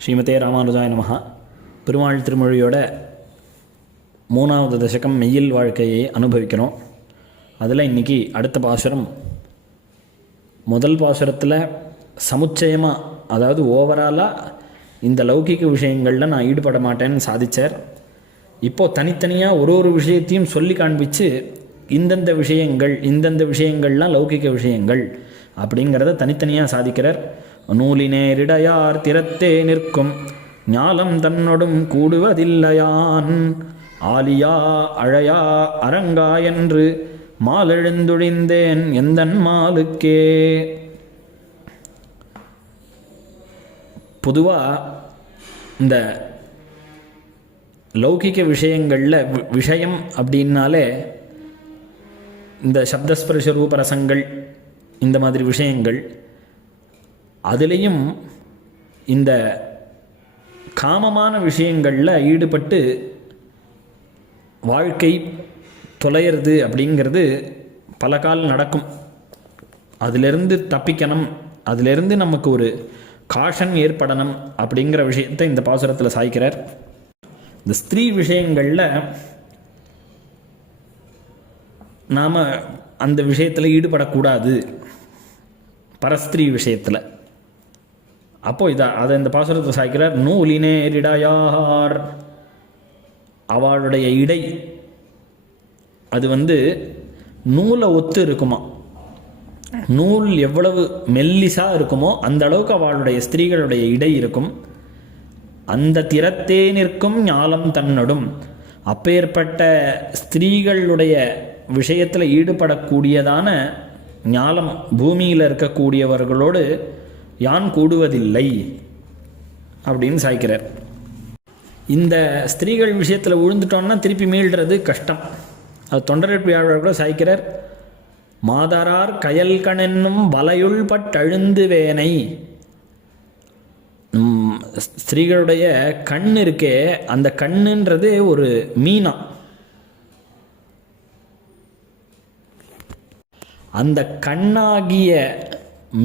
ஸ்ரீமதே ராமானுஜாய நமஹ. பெருமாள் திருமொழியோட 3வது தசகம் மெய்யில் வாழ்க்கையை அனுபவிக்கிறோம். அதில் இன்றைக்கி அடுத்த பாசுரம், முதல் பாசுரத்தில் சமுச்சயமாக, அதாவது ஓவராலாக இந்த லௌகிக விஷயங்களில் நான் ஈடுபட மாட்டேன்னு சாதித்தார். இப்போது தனித்தனியாக ஒரு விஷயத்தையும் சொல்லி காண்பித்து இந்தந்த விஷயங்கள்லாம் லௌகிக விஷயங்கள் அப்படிங்கிறத தனித்தனியாக சாதிக்கிறார். நூலினேரிடையார் திறத்தே நிற்கும் ஞாலம் தன்னொடும் கூடுவதில்லையான் ஆலியா அழையா அரங்கா என்று மாலெழுந்துழிந்தேன் எந்தன் மாலுக்கே. பொதுவாக இந்த லௌகிக விஷயங்களில் விஷயம் அப்படின்னாலே இந்த சப்தஸ்பர்ஷ ரூபரசங்கள், இந்த மாதிரி விஷயங்கள், அதுலேயும் இந்த காமமான விஷயங்களில் ஈடுபட்டு வாழ்க்கை தொலைகிறது அப்படிங்கிறது பல கால் நடக்கும். அதிலிருந்து தப்பிக்கணும், அதிலிருந்து நமக்கு ஒரு காஷன் ஏற்படணும் அப்படிங்கிற விஷயத்தை இந்த பாசுரத்தில் சாய்க்கிறார். இந்த ஸ்திரீ விஷயங்களில் நாம் அந்த விஷயத்தில் ஈடுபடக்கூடாது, பரஸ்திரீ விஷயத்தில். அப்போது அதை இந்த பாசுரத்தை சாய்க்கிறார். நூலினேரிடையார், அவளுடைய இடை அது நூலை ஒத்து இருக்குமா. நூல் எவ்வளவு மெல்லிசாக இருக்குமோ அந்த அளவுக்கு அவளுடைய ஸ்திரீகளுடைய இடை இருக்கும். அந்த திறத்தே நிற்கும் ஞாலம் தன்னொடும், அப்பேற்பட்ட ஸ்திரீகளுடைய விஷயத்தில் ஈடுபடக்கூடியதான ஞாலம் பூமியில் இருக்கக்கூடியவர்களோடு யான் கூடுவதில்லை அப்படின்னு சாய்க்கிறார். இந்த ஸ்திரீகள் விஷயத்தில் விழுந்துட்டோன்னா திருப்பி மீள்றது கஷ்டம். அது தொண்டரட்பியாளர் கூட சாய்க்கிறார். மாதரார் கயல்கணென்னும் வலையுள் பட்டழுந்து வேனை. ஸ்திரீகளுடைய கண் இருக்கே, அந்த கண்ணுன்றது ஒரு மீனா. அந்த கண்ணாகிய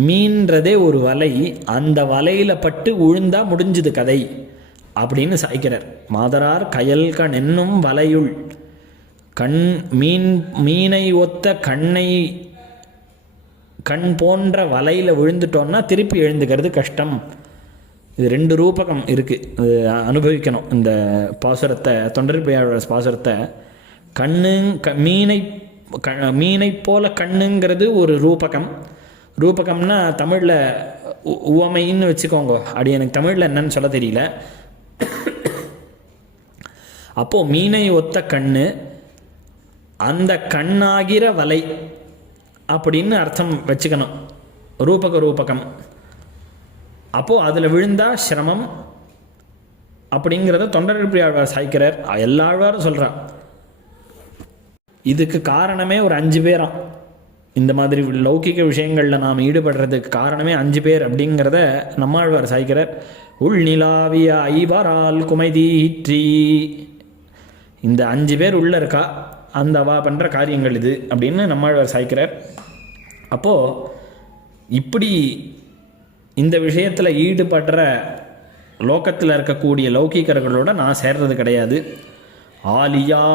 மீன்றதே ஒரு வலை, அந்த வலையில் பட்டு உழுந்தா முடிஞ்சுது கதை அப்படின்னு சாய்க்கிறார். மாதரார் கயல்கண் என்னும் வலையுள், மீனை ஒத்த கண் போன்ற வலையில் விழுந்துட்டோன்னா திருப்பி எழுந்துக்கிறது கஷ்டம். இது 2 ரூபகம் இருக்குது, அனுபவிக்கணும். இந்த பாசுரத்தை, தொண்டர்பையாளர் பாசுரத்தை, மீனை போல கண்ணுங்கிறது ஒரு ரூபகம். ரூபகம்னா தமிழில் உவமைன்னு வச்சுக்கோங்க. அப்படி எனக்கு தமிழில் என்னன்னு சொல்ல தெரியல. அப்போது மீனை ஒத்த கண்ணு, அந்த கண்ணாகிற வலை அப்படின்னு அர்த்தம் வச்சுக்கணும். ரூபகம். அப்போது அதில் விழுந்தா சிரமம் அப்படிங்கிறத தொண்டர்பிரியாழ்வார் சாய்க்கிறார். எல்லா ஆழ்வாரும் சொல்கிறார். இதுக்கு காரணமே ஒரு 5 பேராம். இந்த மாதிரி லௌகிக விஷயங்களில் நாம் ஈடுபடுறதுக்கு காரணமே 5 பேர் அப்படிங்கிறத நம்மாழ்வார் சாய்க்கிறார். உள்நிலாவிய ஐவரால் குமைதீற்றி. இந்த 5 பேர் உள்ளே இருக்கா, அந்த அவா பண்ணுற காரியங்கள் இது அப்படின்னு நம்மாழ்வார் சாய்க்கிறார். அப்போது இப்படி இந்த விஷயத்தில் ஈடுபடுற லோகத்தில் இருக்கக்கூடிய லௌகிகர்களோட நான் சேர்றது கிடையாது. ஆலியா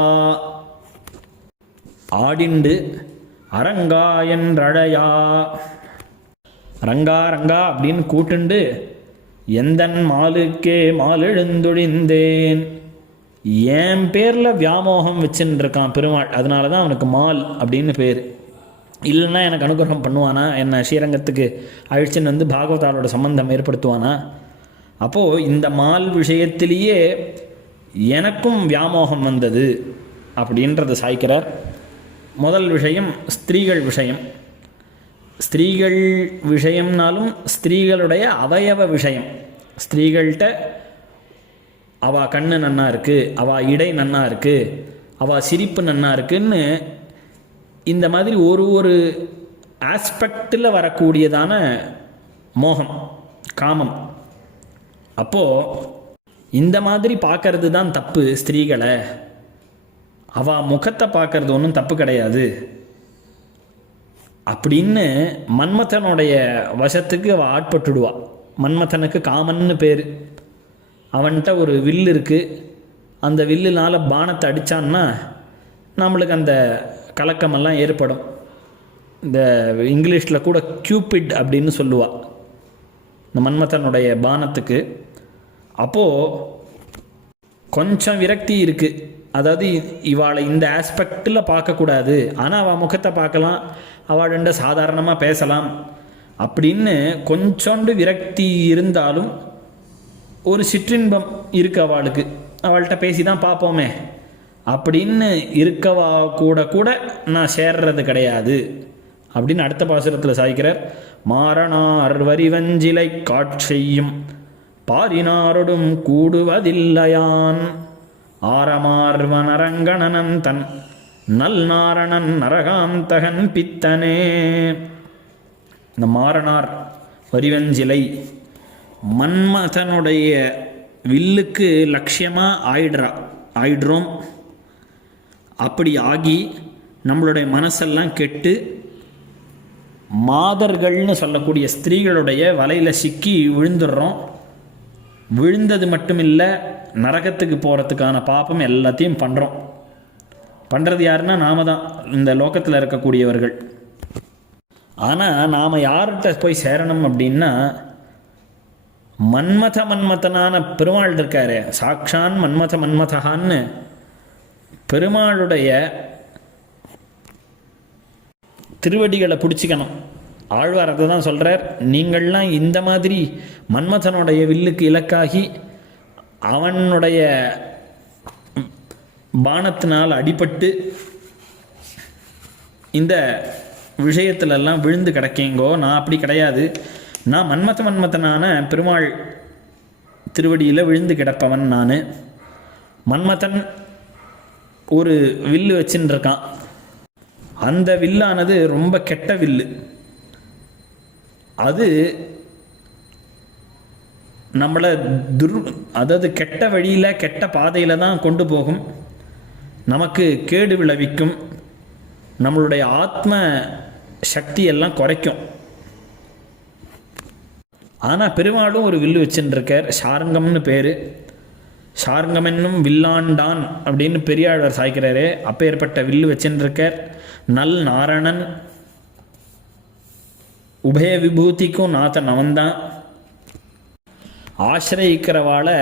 ஆடிண்டு அரங்கா என்றழையா, ரங்கா ரங்கா அப்படின்னு கூட்டுண்டு எந்தன் மாலுக்கே மாலெழுந்தொழிந்தேன். என் பேரில் வியாமோகம் வச்சுன்னு இருக்கான் பெருமாள், அதனால தான் அவனுக்கு மால் அப்படின்னு பேர். இல்லைன்னா எனக்கு அனுகிரகம் பண்ணுவானா, என்னை ஸ்ரீரங்கத்துக்கு அழிச்சுன்னு பாகவதாரோட சம்பந்தம் ஏற்படுத்துவானா? அப்போது இந்த மால் விஷயத்திலேயே எனக்கும் வியாமோகம் வந்தது அப்படின்றத சாய்க்கிறார். முதல் விஷயம் ஸ்திரீகள் விஷயம். ஸ்திரீகள் விஷயம்னாலும் ஸ்திரீகளுடைய அவயவ விஷயம். ஸ்திரீகள்கிட்ட அவள் கண்ணு நன்னா இருக்குது, அவள் இடை நன்னா இருக்குது, அவள் சிரிப்பு நன்னா இருக்குன்னு இந்த மாதிரி ஒரு ஆஸ்பெக்டில் வரக்கூடியதான மோகம், காமம். அப்போது இந்த மாதிரி பார்க்கறது தான் தப்பு. ஸ்திரீகளை அவள் முகத்தை பார்க்கறது ஒன்றும் தப்பு கிடையாது அப்படின்னு மன்மதனுடைய வசத்துக்கு அவள் ஆட்பட்டுடுவாள். மன்மதனுக்கு காமன்னு பேர். அவன்கிட்ட ஒரு வில்லு இருக்குது, அந்த வில்லுனால் பானத்தை அடித்தான்னா நம்மளுக்கு அந்த கலக்கமெல்லாம் ஏற்படும். இந்த இங்கிலீஷில் கூட கியூபிட் அப்படின்னு சொல்லுவாள் இந்த மன்மதனுடைய பானத்துக்கு. அப்போது கொஞ்சம் விரக்தி இருக்குது. அதாவது இவாளை இந்த ஆஸ்பெக்டில் பார்க்கக்கூடாது, ஆனால் அவள் முகத்தை பார்க்கலாம், அவள்கிட்ட சாதாரணமாக பேசலாம் அப்படின்னு கொஞ்சோண்டு விரக்தி இருந்தாலும் ஒரு சிற்றின்பம் இருக்கு அவளுக்கு. அவள்கிட்ட பேசி தான் பார்ப்போமே அப்படின்னு இருக்கவா கூட கூட நான் சேர்றது கிடையாது அப்படின்னு அடுத்த பாசுரத்தில் சாய்க்கிறார். மாறனார் வரிவஞ்சிலை காட்செய்யும் பாரினாரொடும் கூடுவதில்லையான் ஆரமார்வனரங்கணனன் தன் நல் நாரணன் நரகாந்தகன் பித்தனே. இந்த மாறனார் வரிவஞ்சிலை மன்மதனுடைய வில்லுக்கு லட்சியமாக ஆயிடுறோம். அப்படி ஆகி நம்மளுடைய மனசெல்லாம் கெட்டு மாதர்கள்னு சொல்லக்கூடிய ஸ்திரீகளுடைய வலையில் சிக்கி விழுந்துடுறோம். விழுந்தது மட்டும் இல்லை, நரகத்துக்கு போகிறதுக்கான பாப்பம் எல்லாத்தையும் பண்ணுறோம். பண்ணுறது யாருன்னா நாம தான், இந்த லோகத்தில் இருக்கக்கூடியவர்கள். ஆனால் நாம் யார்கிட்ட போய் சேரணும் அப்படின்னா மன்மதனான பெருமாள் இருக்காரு, சாக்ஷான் மன்மதகான்னு பெருமாளுடைய திருவடிகளை பிடிச்சிக்கணும். ஆழ்வார் அதை தான் சொல்கிறார். நீங்கள்லாம் இந்த மாதிரி மன்மதனுடைய வில்லுக்கு இலக்காகி அவனுடைய பானத்தினால் அடிபட்டு இந்த விஷயத்திலெல்லாம் விழுந்து கிடக்கேங்கோ. நான் அப்படி கிடையாது. நான் மன்மதனான பெருமாள் திருவடியில் விழுந்து கிடப்பவன் நான். மன்மதன் ஒரு வில்லு வச்சுன்னு இருக்கான். அந்த வில்லானது ரொம்ப கெட்ட வில்லு. அது நம்மளை அதாவது கெட்ட வழியில் கெட்ட பாதையில் தான் கொண்டு போகும், நமக்கு கேடு விளைவிக்கும், நம்மளுடைய ஆத்ம சக்தியெல்லாம் குறைக்கும். ஆனால் பெருமாளும் ஒரு வில்லு வச்சுருக்கார், ஷார்ங்கம்னு பேர். ஷார்ங்கம் என்னும் வில்லாண்டான் அப்படின்னு பெரியாழ்வார் சாய்க்கிறாரே, அப்பேற்பட்ட வில்லு வச்சுருக்கார். நல் நாரணன், உபய விபூதிக்கும் நாதன் அவன்தான். ஆசிரயிக்கிறவாளை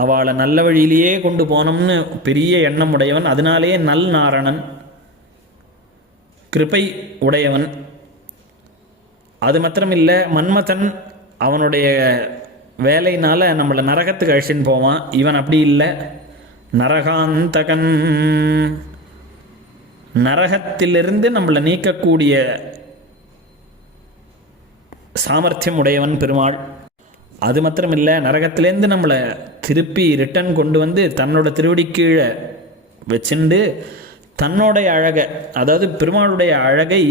அவளை நல்ல வழியிலேயே கொண்டு போனோம்னு பெரிய எண்ணம் உடையவன். அதனாலேயே நல் நாரணன், கிருபை உடையவன். அது மாத்திரமில்லை, மன்மதன் அவனுடைய வேலையினால் நம்மளை நரகத்துக்கு அழிச்சின்னு போவான். இவன் அப்படி இல்லை, நரகாந்தகன், நரகத்திலிருந்து நம்மளை நீக்கக்கூடிய சாமர்த்தியம் உடையவன் பெருமாள். அது மாத்திரமில்லை, நரகத்திலேருந்து நம்மளை திருப்பி ரிட்டன் கொண்டு வந்து தன்னோட திருவடி கீழே வச்சுண்டு தன்னோடைய அழகை, அதாவது பெருமாளுடைய அழகை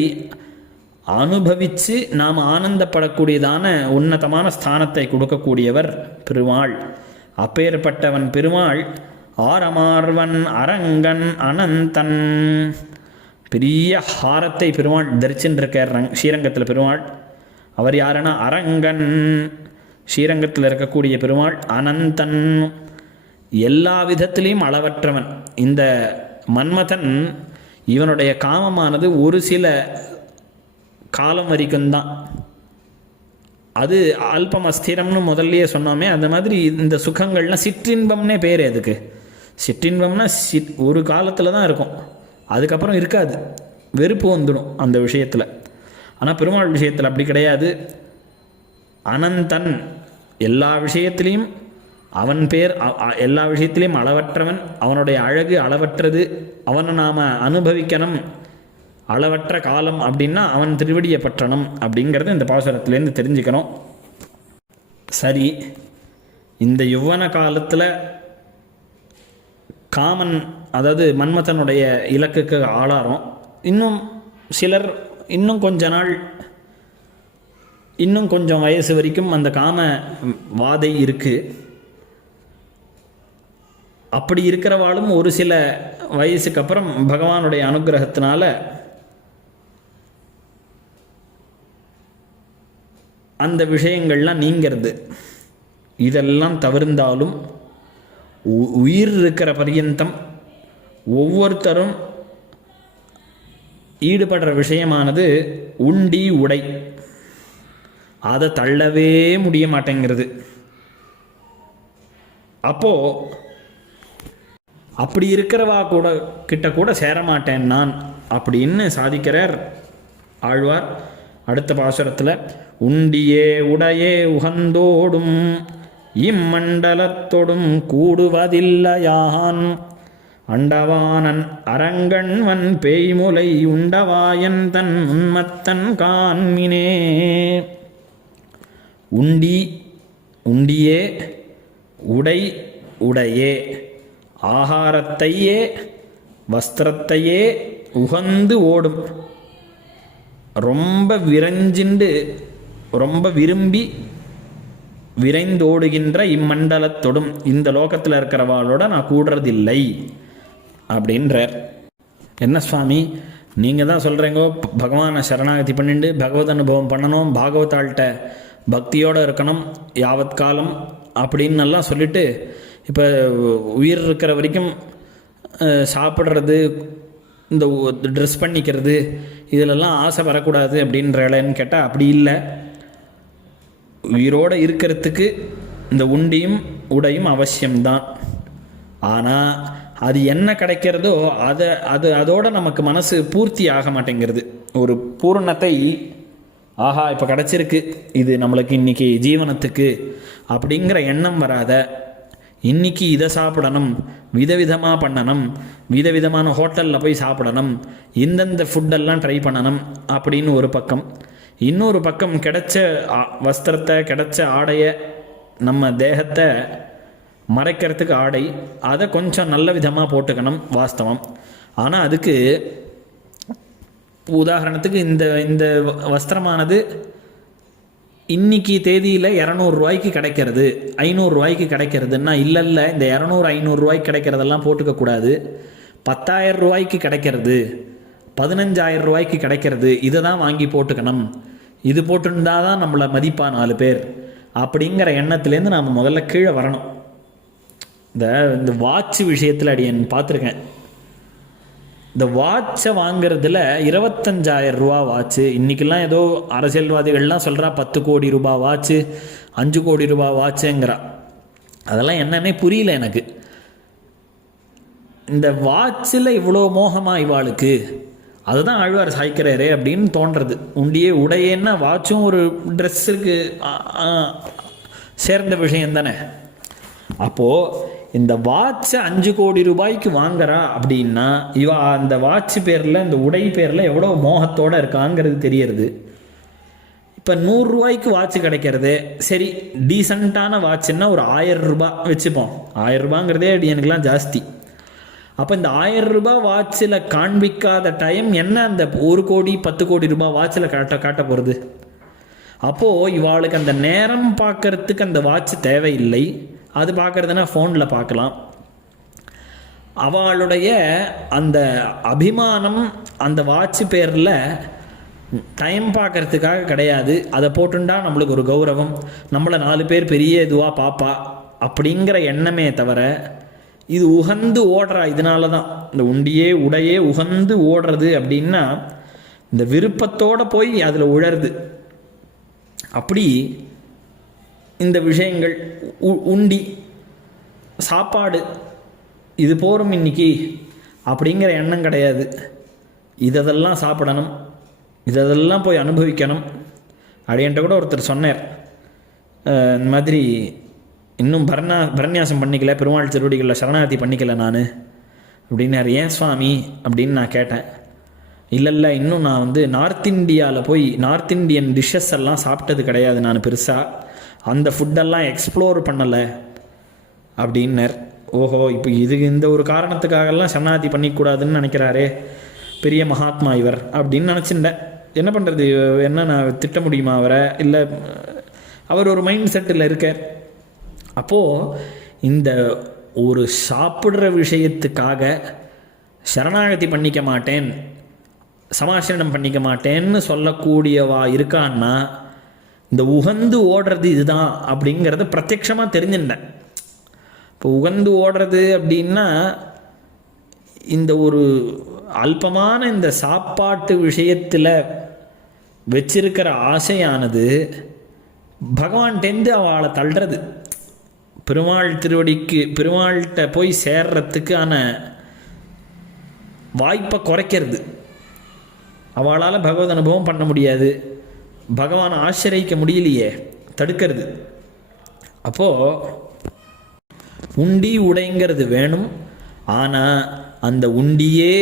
அனுபவித்து நாம் ஆனந்தப்படக்கூடியதான உன்னதமான ஸ்தானத்தை கொடுக்கக்கூடியவர் பெருமாள். அப்பேற்பட்டவன் பெருமாள் ஆரமார்வன் அரங்கன் அனந்தன். பெரிய ஹாரத்தை பெருமாள் தரிச்சுருக்கார் ஸ்ரீரங்கத்தில் பெருமாள். அவர் யாருன்னா அரங்கன், ஸ்ரீரங்கத்தில் இருக்கக்கூடிய பெருமாள். அனந்தன், எல்லா விதத்திலையும் அளவற்றவன். இந்த மன்மதன் இவனுடைய காமமானது ஒரு சில காலம் வரைக்கும் தான். அது அல்பம் அஸ்திரம்னு முதல்லையே சொன்னோமே, அந்த மாதிரி இந்த சுகங்கள்லாம் சிற்றின்பம்னே பேர். அதுக்கு சிற்றின்பம்னா ஒரு காலத்தில் தான் இருக்கும், அதுக்கப்புறம் இருக்காது, வெறுப்பு வந்துடும் அந்த விஷயத்தில். ஆனால் பெருமாள் விஷயத்தில் அப்படி கிடையாது. அனந்தன், எல்லா விஷயத்திலையும் அவன் பேர், எல்லா விஷயத்திலையும் அளவற்றவன். அவனுடைய அழகு அளவற்றது. அவனை நாம் அனுபவிக்கணும் அளவற்ற காலம் அப்படின்னா அவன் திருவடியை பற்றணும் அப்படிங்கிறது இந்த பாசுரத்துலேருந்து தெரிஞ்சுக்கணும். சரி, இந்த யௌவன காலத்தில் காமன், அதாவது மன்மதனுடைய இலக்குக்கு ஆளாரோம். இன்னும் சிலர் இன்னும் கொஞ்ச நாள், இன்னும் கொஞ்சம் வயசு வரைக்கும் அந்த காம வாதை இருக்குது. அப்படி இருக்கிறவாளும் ஒரு சில வயசுக்கு அப்புறம் பகவானுடைய அனுகிரகத்தினால அந்த விஷயங்கள்லாம் நீங்கிறது. இதெல்லாம் தவிர்ந்தாலும் உயிர் இருக்கிற பர்யந்தம் ஒவ்வொருத்தரும் ஈடுபடுற விஷயமானது உண்டி உடை, அதை தள்ளவே முடிய மாட்டேங்கிறது. அப்போது அப்படி இருக்கிறவா கிட்ட கூட சேரமாட்டேன் நான் அப்படின்னு சாதிக்கிறார் ஆழ்வார் அடுத்த பாசுரத்தில். உண்டியே உடையே உகந்தோடும் இம்மண்டலத்தொடும் கூடுவதில்லையான் அண்டவானன் அரங்கண்வன் பேய்முலை உண்டவாயன் தன் உன்மத்தன் காண்மினே. உண்டி உண்டியே, உடை உடையே, ஆகாரத்தையே வஸ்திரத்தையே உகந்து ஓடும், ரொம்ப விரைஞ்சிண்டு ரொம்ப விரும்பி விரைந்தோடுகின்ற இம்மண்டலத்தொடும் இந்த லோகத்தில் இருக்கிறவாளோட நான் கூடுறதில்லை அப்படின்றார். என்ன சுவாமி நீங்கள் தான் சொல்கிறீங்கோ பகவானை சரணாகதி பண்ணிட்டு பகவத் அனுபவம் பண்ணணும், பாகவதாள்கிட்ட பக்தியோடு இருக்கணும் யாவத் காலம் அப்படின்னெல்லாம் சொல்லிவிட்டு இப்போ உயிர் இருக்கிற வரைக்கும் சாப்பிட்றது இந்த ட்ரெஸ் பண்ணிக்கிறது இதிலெல்லாம் ஆசை வரக்கூடாது அப்படின்றலன்னு கேட்டால் அப்படி இல்லை. உயிரோடு இருக்கிறதுக்கு இந்த உண்டியும் உடையும் அவசியம்தான். ஆனால் அது என்ன கிடைக்கிறதோ அதோட நமக்கு மனசு பூர்த்தி ஆக மாட்டேங்கிறது. ஒரு பூர்ணத்தை ஆஹா இப்போ கிடச்சிருக்கு இது நம்மளுக்கு இன்றைக்கி ஜீவனத்துக்கு அப்படிங்கிற எண்ணம் வராத. இன்றைக்கி இதை சாப்பிடணும், விதவிதமாக பண்ணணும், விதவிதமான ஹோட்டலில் போய் சாப்பிடணும், இந்தந்த ஃபுட்டெல்லாம் ட்ரை பண்ணணும் அப்படின்னு ஒரு பக்கம். இன்னொரு பக்கம் கிடைச்ச வஸ்திரத்தை கிடைச்ச ஆடையை நம்ம தேகத்தை மறைக்கிறதுக்கு ஆடை, அதை கொஞ்சம் நல்ல விதமாக போட்டுக்கணும் வாஸ்தவம். ஆனால் அதுக்கு உதாரணத்துக்கு இந்த வஸ்திரமானது இன்றைக்கி தேதியில் 200 ரூபாய்க்கு கிடைக்கிறது, 500 ரூபாய்க்கு கிடைக்கிறதுன்னா இல்லை இந்த 200-500 ரூபாய்க்கு கிடைக்கிறதெல்லாம் போட்டுக்கக்கூடாது. 10,000 ரூபாய்க்கு கிடைக்கிறது, 15,000 ரூபாய்க்கு கிடைக்கிறது, இதை தான் வாங்கி போட்டுக்கணும். இது போட்டுருந்தால் தான் நம்மளை மதிப்பா 4 பேர் அப்படிங்கிற எண்ணத்துலேருந்து நாம் முதல்ல கீழே வரணும். இந்த வாட்ச் விஷயத்தில் அடியன் பார்த்துருக்கேன். இந்த வாட்சை வாங்கிறதுல 25,000 ரூபா வாட்ச்சு, இன்றைக்கெல்லாம் ஏதோ அரசியல்வாதிகள்லாம் சொல்கிறா 10 கோடி ரூபா வாட்ச்சு, 5 கோடி ரூபா வாட்சுங்கிறா. அதெல்லாம் என்னன்னே புரியல எனக்கு. இந்த வாட்சில் இவ்வளோ மோகமாக இவாளுக்கு, அதுதான் ஆழ்வார் சாய்க்கிறாரே அப்படின்னு தோன்றது. உண்டியே உடையேன்னா வாட்சும் ஒரு ட்ரெஸ்ஸுக்கு சேர்ந்த விஷயம் தானே. அப்போது இந்த வாட்சை 5 கோடி ரூபாய்க்கு வாங்குறா அப்படின்னா இவா அந்த வாட்ச் பேரில் இந்த உடை பேரில் எவ்வளோ மோகத்தோடு இருக்காங்கிறது தெரியறது. இப்போ 100 ரூபாய்க்கு வாட்ச் கிடைக்கிறது சரி, டீசெண்டான வாட்சுன்னா ஒரு 1000 ரூபா வச்சுப்போம். 1000 ரூபாங்கிறதே எனக்குலாம் ஜாஸ்தி. அப்போ இந்த 1000 ரூபாய் வாட்சில் காண்பிக்காத டைம் என்ன அந்த 1 கோடி 10 கோடி ரூபாய் வாட்சில் காட்ட போகிறது? அப்போது இவாளுக்கு அந்த நேரம் பார்க்கறதுக்கு அந்த வாட்ச் தேவையில்லை. அது பார்க்குறதுனா ஃபோனில் பார்க்கலாம். அவளுடைய அந்த அபிமானம் அந்த வாட்ச் பேரில் டைம் பார்க்குறதுக்காக கிடையாது. அதை போட்டுண்டா நம்மளுக்கு ஒரு கௌரவம், நம்மளை 4 பேர் பெரிய இதுவாக பார்ப்பா அப்படிங்கிற எண்ணமே தவிர இது உகந்து ஓடுறா. இதனால தான் இந்த உண்டியே உடையே உகந்து ஓடுறது அப்படின்னா இந்த விருப்பத்தோடு போய் அதில் உழருது. அப்படி இந்த விஷயங்கள் உண்டி சாப்பாடு இது போரும் இன்னைக்கு அப்படிங்கிற எண்ணம் கிடையாது. இதெல்லாம் சாப்பிடணும், இதெல்லாம் போய் அனுபவிக்கணும். அப்படின்ட்டு கூட ஒருத்தர் சொன்னார், இந்த மாதிரி இன்னும் பரநியாசம் பண்ணிக்கல, பெருமாள் திருவடிகளில் சரணாகதி பண்ணிக்கல நான் அப்படின்னாரு. ஏன் சுவாமி அப்படின்னு நான் கேட்டேன். இல்லை இன்னும் நான் நார்த் இந்தியாவில் போய் நார்த் இண்டியன் டிஷ்ஷஸ் எல்லாம் சாப்பிட்டது கிடையாது நான் பெருசாக, அந்த ஃபுட்டெல்லாம் எக்ஸ்ப்ளோர் பண்ணலை அப்படின்னர். ஓஹோ, இப்போ இந்த ஒரு காரணத்துக்காகலாம் சரணாகதி பண்ணிக்கூடாதுன்னு நினைக்கிறாரே பெரிய மகாத்மா இவர் அப்படின்னு நினச்சிட்டேன். என்ன பண்ணுறது, என்ன நான் திட்ட முடியுமா அவரை? இல்லை, அவர் ஒரு மைண்ட் செட்டில் இருக்கார். அப்போது இந்த ஒரு சாப்பிட்ற விஷயத்துக்காக சரணாகதி பண்ணிக்க மாட்டேன், சமாசனம் பண்ணிக்க மாட்டேன்னு சொல்லக்கூடியவா இருக்கான்னா இந்த உகந்து ஓடுறது இதுதான் அப்படிங்கிறத பிரத்யட்சமாக தெரிஞ்சுட்டேன். இப்போ உகந்து ஓடுறது அப்படின்னா இந்த ஒரு அல்பமான இந்த சாப்பாட்டு விஷயத்தில் வச்சிருக்கிற ஆசையானது பகவான்கிட்டேருந்து அவளை தள்ளுறது, பெருமாள் திருவடிக்கு பெருமாள்கிட்ட போய் சேர்றதுக்கான வாய்ப்பை குறைக்கிறது. அவளால் பகவத் அனுபவம் பண்ண முடியாது, பகவானை ஆசிரியிக்க முடியலையே, தடுக்கிறது. அப்போது உண்டி உடைங்கிறது வேணும். ஆனால் அந்த உண்டியே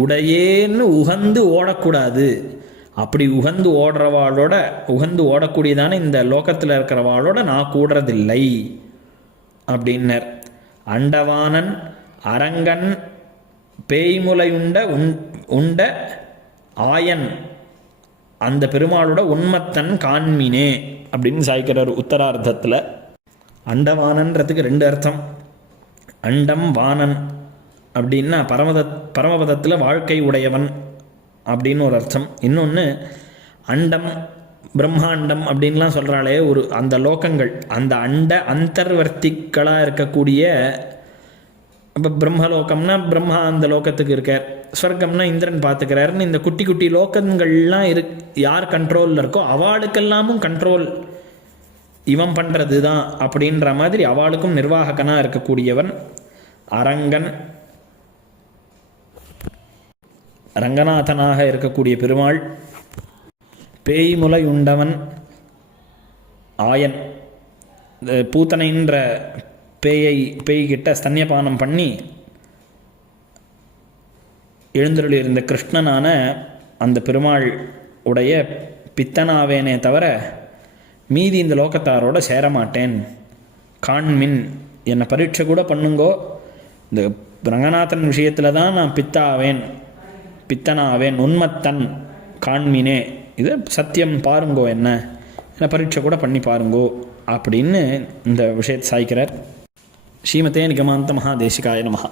உடையேன்னு உகந்து ஓடக்கூடாது. அப்படி உகந்து ஓடுறவாளோட, உகந்து ஓடக்கூடியதான இந்த லோகத்தில் இருக்கிறவாளோட நான் கூடுறதில்லை அப்படின்னர். அண்டவானன் அரங்கன் பேய்முலையுண்ட உண்ட ஆயன் அந்த பெருமாளோட உண்மத்தன் காண்மினே அப்படின்னு சாய்க்கிறார் உத்தரார்த்தத்தில். அண்டவானன்றதுக்கு 2 அர்த்தம். அண்டம் வானன் அப்படின்னா பரமபதத்தில் வாழ்க்கை உடையவன் அப்படின்னு ஒரு அர்த்தம். இன்னொன்று அண்டம் பிரம்மாண்டம் அப்படின்லாம் சொல்கிறாளே, ஒரு அந்த லோகங்கள், அந்த அண்ட அந்தர்வர்த்திகளாக இருக்கக்கூடிய. இப்போ பிரம்மலோகம்னா பிரம்மா அந்த லோகத்துக்கு இருக்கார், ஸ்வர்க்கம்னா இந்திரன் பார்த்துக்கிறாருன்னு இந்த குட்டி குட்டி லோகங்கள்லாம் யார் கண்ட்ரோலில் இருக்கோ அவளுக்கெல்லாமும் கண்ட்ரோல் இவன் பண்ணுறது தான் அப்படின்ற மாதிரி அவளுக்கும் நிர்வாககனாக இருக்கக்கூடியவன் அரங்கன். ரங்கநாதனாக இருக்கக்கூடிய பெருமாள், பேய்முலை உண்டவன் ஆயன், பூத்தனைன்ற பேய்கிட்ட ஸ்தன்யபானம் பண்ணி எழுந்தருளியிருந்த கிருஷ்ணனான அந்த பெருமாள் உடைய பித்தனாவேனே தவிர மீதி இந்த லோகத்தாரோட சேரமாட்டேன். காண்மின், என்னை பரீட்சை கூட பண்ணுங்கோ, இந்த ரங்கநாதன் விஷயத்தில் தான் நான் பித்தனாவேன், உண்மத்தன் காண்மினே, இது சத்தியம் பாருங்கோ, என்னை பரீட்சை கூட பண்ணி பாருங்கோ அப்படின்னு இந்த விஷயத்தை சாய்க்கிறார். ஸ்ரீமதே நிகமாந்த மகாதேசிகாய நமஹ.